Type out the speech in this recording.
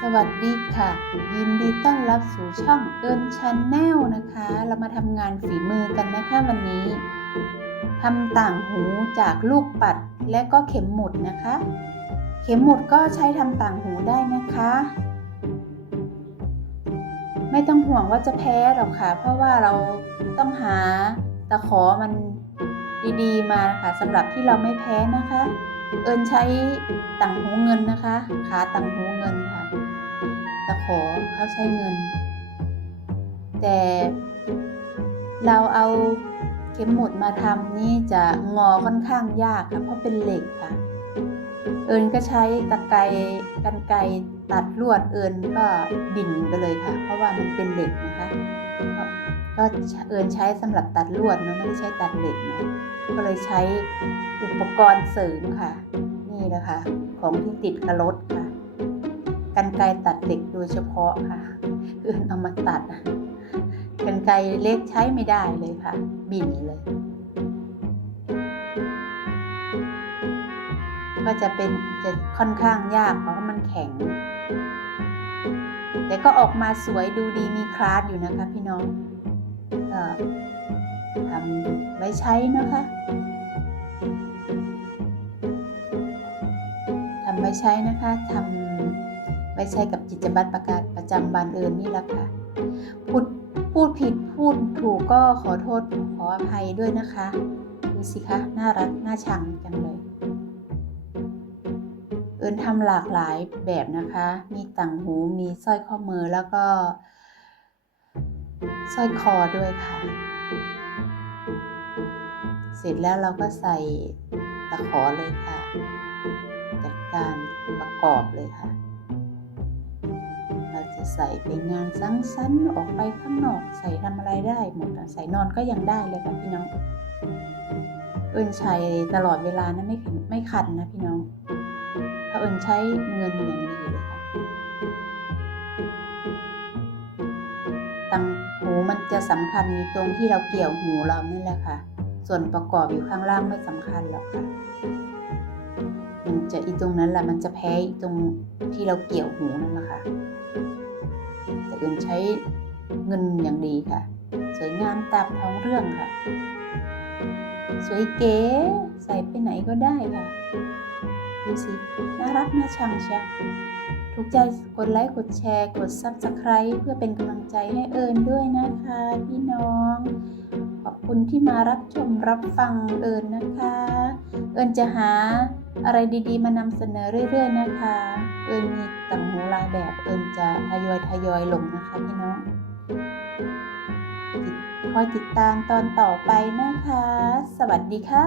สวัสดีค่ะ ยินดีต้อนรับสู่ช่องเอิญชันแนลนะคะ เรามาทำงานฝีมือกันนะคะวันนี้ทำต่างหูจากลูกปัดและก็เข็มหมุดนะคะ เข็มหมุดก็ใช้ทำต่างหูได้นะคะ ไม่ต้องห่วงว่าจะแพ้หรอกค่ะ เพราะว่าเราต้องหาตะขอมันดีๆมาค่ะสำหรับที่เราไม่แพ้นะคะ เอิญใช้ต่างหูเงินนะคะ ขาต่างหูเงินค่ะตะขอเขาใช้เงิน แต่เราเอาเข็มหมุดมาทำนี่จะงอค่อนข้างยากค่ะ เพราะเป็นเหล็กค่ะ เอิญก็ใช้ตะไคร้กันไกรตัดลวดเอิญก็บิ่นไปเลยค่ะ เพราะว่ามันเป็นเหล็กนะคะ ก็เอิญใช้สำหรับตัดลวดเนาะไม่ได้ใช้ตัดเหล็กเนาะก็เลยใช้อุปกรณ์เสริมค่ะ นี่แหละค่ะของที่ติดกับรถค่ะกันไกตัดเหล็กโดยเฉพาะค่ะเอื่นเอามาตัดกันไกเล็กใช้ไม่ได้เลยค่ะ บินเลย ก็จะเป็นจะค่อนข้างยากเพราะมันแข็งแต่ก็ออกมาสวยดูดีมีคลาสอยู่นะคะพี่น้อง ก็ทำไว้ใช้นะคะทำไว้ใช้นะคะทำไว้ใช้กับกิจบัตรประกาศประจำวันเอิญนี่แหละค่ะพูดพูดผิดพูดถูกก็ขอโทษขออภัยด้วยนะคะดูสิคะน่ารักน่าชังจังเลยเอิญทำหลากหลายแบบนะคะ มีต่างหูมีสร้อยข้อมือแล้วก็ สร้อยคอด้วยค่ะ เสร็จแล้วเราก็ใส่ตะขอเลยค่ะ จัดการประกอบเลยค่ะ เราจะใส่ไปงานสังสรรค์ออกไปข้างนอก ใส่ทำอะไรได้หมดใส่นอนก็ยังได้เลยค่ะพี่น้อง เอิญใช้ตลอดเวลานะไม่ไม่ขัดนะพี่น้องเขาเอิญใช้เงินอย่างดี ตังหูมันจะสำคัญอยู่ตรงที่เราเกี่ยวหูเรานั่แหละค่ะ ส่วนประกอบอยู่ข้างล่างไม่สำคัญหรอกค่ะ มันจะอีตรงนั้นแหละมันจะแพ้อีตรงที่เราเกี่ยวหูนั่นแหละค่ะ แต่อื่นใช้เงินอย่างดีค่ะ สวยงามตามท้องเรื่องค่ะ สวยเก๋ใส่ไปไหนก็ได้ค่ะ ดูสิ น่ารักน่าชังเชีย ถูกใจกดไลค์ กดแชร์ กด Subscribe เพื่อเป็นกำลังใจให้เอิญด้วยนะคะ พี่น้อง ขอบคุณที่มารับชมรับฟังเอิญนะคะ เอิญจะหาอะไรดีๆ มานำเสนอเรื่อย ๆ นะคะ เอิญมีต่างหูลายแบบเอิญจะทยอยทยอยลงนะคะพี่น้องคอยติดตามตอนต่อไปนะคะ สวัสดีค่ะ